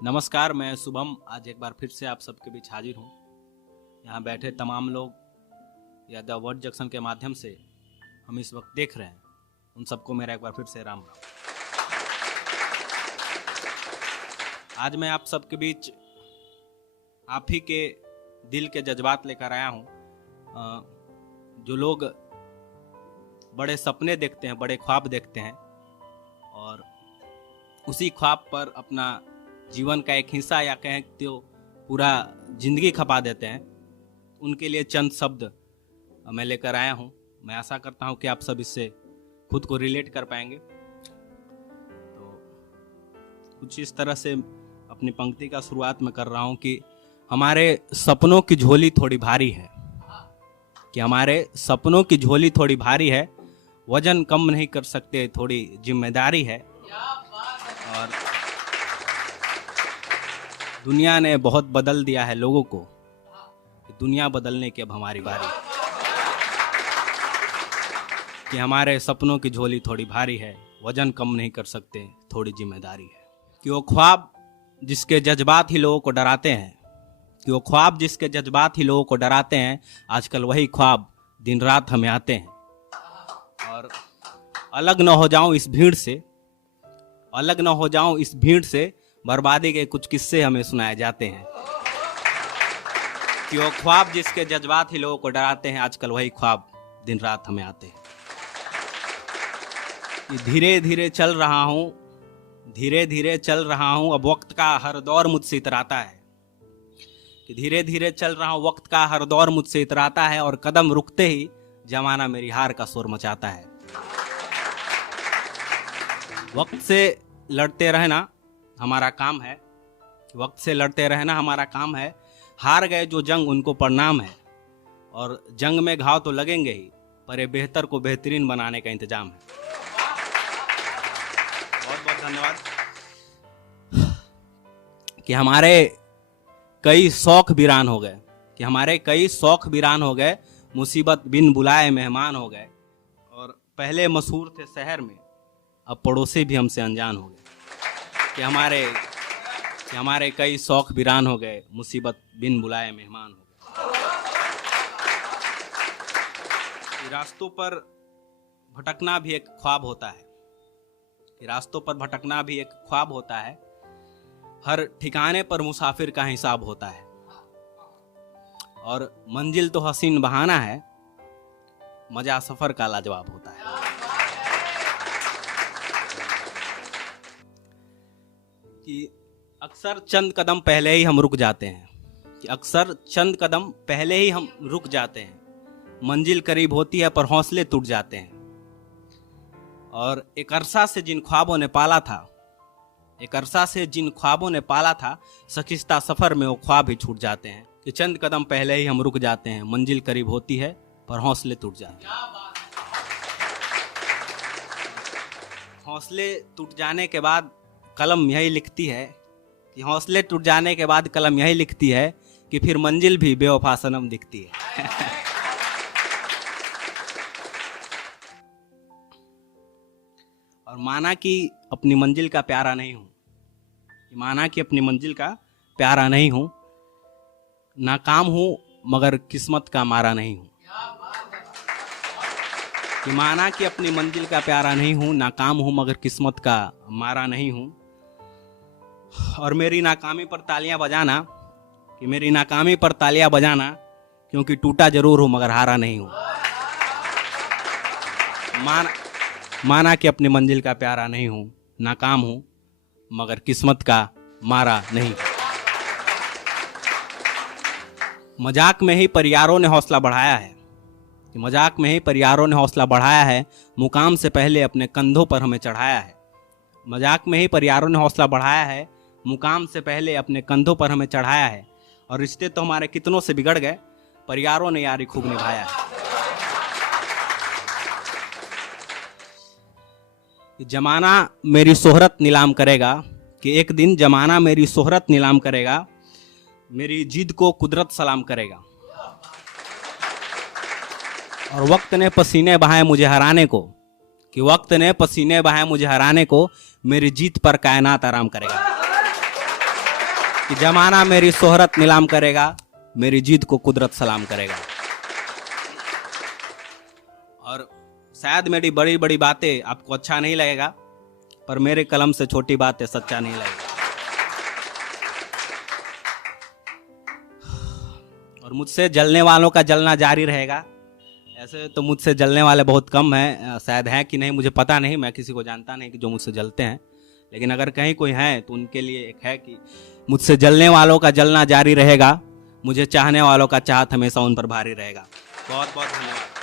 नमस्कार, मैं शुभम आज एक बार फिर से आप सबके बीच हाजिर हूँ। यहाँ बैठे तमाम लोग या द वर्ड जंक्शन के माध्यम से हम इस वक्त देख रहे हैं, उन सबको मेरा एक बार फिर से राम राम। आज मैं आप सबके बीच आप ही के दिल के जज्बात लेकर आया हूँ। जो लोग बड़े सपने देखते हैं, बड़े ख्वाब देखते हैं और उसी ख्वाब पर अपना जीवन का एक हिस्सा या कहें तो पूरा जिंदगी खपा देते हैं, उनके लिए चंद शब्द मैं लेकर आया हूं। मैं आशा करता हूं कि आप सब इससे खुद को रिलेट कर पाएंगे। तो कुछ इस तरह से अपनी पंक्ति का शुरुआत मैं कर रहा हूं कि हमारे सपनों की झोली थोड़ी भारी है, कि हमारे सपनों की झोली थोड़ी भारी है, वजन कम नहीं कर सकते, थोड़ी जिम्मेदारी है। और दुनिया ने बहुत बदल दिया है लोगों को, दुनिया बदलने की अब हमारी बारी है। कि हमारे सपनों की झोली थोड़ी भारी है, वजन कम नहीं कर सकते, थोड़ी जिम्मेदारी है। कि वो ख्वाब जिसके जज्बात ही लोगों को डराते हैं, कि वो ख्वाब जिसके जज्बात ही लोगों को डराते हैं, आजकल वही ख्वाब दिन रात हमें आते हैं। और अलग न हो जाऊं इस भीड़ से, अलग न हो जाऊं इस भीड़ से, बर्बादी के कुछ किस्से हमें सुनाए जाते हैं। कि वो ख्वाब जिसके जज्बात ही लोगों को डराते हैं, आजकल वही ख्वाब दिन रात हमें आते हैं। धीरे धीरे चल रहा हूँ, धीरे धीरे चल रहा हूँ, अब वक्त का हर दौर मुझसे इतराता है। कि धीरे धीरे चल रहा हूँ, वक्त का हर दौर मुझसे इतराता है, और कदम रुकते ही जमाना मेरी हार का शोर मचाता है। वक्त से लड़ते रहना हमारा काम है, वक्त से लड़ते रहना हमारा काम है। हार गए जो जंग उनको प्रणाम है, और जंग में घाव तो लगेंगे ही, पर ये बेहतर को बेहतरीन बनाने का इंतजाम है। बहुत बहुत धन्यवाद। कि हमारे कई शौक वीरान हो गए, कि हमारे कई शौक वीरान हो गए, मुसीबत बिन बुलाए मेहमान हो गए। और पहले मशहूर थे शहर में, अब पड़ोसी भी हमसे अनजान हो गए। कि हमारे कई शौक वीरान हो गए, मुसीबत बिन बुलाए मेहमान हो गए। रास्तों पर भटकना भी एक ख्वाब होता है, कि रास्तों पर भटकना भी एक ख्वाब होता है। हर ठिकाने पर मुसाफिर का हिसाब होता है, और मंजिल तो हसीन बहाना है, मजा सफर का लाजवाब होता है। कि अक्सर चंद कदम पहले ही हम रुक जाते हैं, कि अक्सर चंद कदम पहले ही हम रुक जाते हैं। मंजिल करीब होती है पर हौसले टूट जाते हैं। और एक अरसा से जिन ख्वाबों ने पाला था, एक अरसा से जिन ख्वाबों ने पाला था, शकिस्ता सफर में वो ख्वाब ही छूट जाते हैं। कि चंद कदम पहले ही हम रुक जाते हैं, मंजिल करीब होती है पर हौसले टूट जाते हैं। हौसले टूट जाने के बाद कलम यही लिखती है, कि हौसले टूट जाने के बाद कलम यही लिखती है कि फिर मंजिल भी बेवफा सनम दिखती है। और माना कि अपनी मंजिल का प्यारा नहीं हूं, माना कि अपनी मंजिल का प्यारा नहीं हूं, नाकाम हूं मगर किस्मत का मारा नहीं हूं। कि माना कि अपनी मंजिल का प्यारा नहीं हूं, नाकाम हूं मगर किस्मत का मारा नहीं हूं। और मेरी नाकामी पर तालियां बजाना, कि मेरी नाकामी पर तालियां बजाना, क्योंकि टूटा जरूर हूं मगर हारा नहीं हूं। माना कि अपनी मंजिल का प्यारा नहीं हूं, नाकाम हूं मगर किस्मत का मारा नहीं। मजाक में ही पर यारों ने हौसला बढ़ाया है, कि मजाक में ही पर यारों ने हौसला बढ़ाया है, मुकाम से पहले अपने कंधों पर हमें चढ़ाया है। मजाक में ही पर यारों ने हौसला बढ़ाया है, मुकाम से पहले अपने कंधों पर हमें चढ़ाया है। और रिश्ते तो हमारे कितनों से बिगड़ गए, पर यारों ने यारी खूब निभाया है। जमाना मेरी शोहरत नीलाम करेगा, कि एक दिन जमाना मेरी शोहरत नीलाम करेगा, मेरी जिद को कुदरत सलाम करेगा। और वक्त ने पसीने बहाए मुझे हराने को, कि वक्त ने पसीने बहाए मुझे हराने को, मेरी जीत पर कायनात आराम करेगा। कि जमाना मेरी शोहरत नीलाम करेगा, मेरी जीत को कुदरत सलाम करेगा। और शायद मेरी बड़ी बड़ी बातें आपको अच्छा नहीं लगेगा, पर मेरे कलम से छोटी बातें सच्चा नहीं लगेगा। और मुझसे जलने वालों का जलना जारी रहेगा। ऐसे तो मुझसे जलने वाले बहुत कम हैं, शायद हैं कि नहीं मुझे पता नहीं, मैं किसी को जानता नहीं कि जो मुझसे जलते हैं, लेकिन अगर कहीं कोई है तो उनके लिए एक है कि मुझसे जलने वालों का जलना जारी रहेगा, मुझे चाहने वालों का चाहत हमेशा उन पर भारी रहेगा। बहुत बहुत धन्यवाद।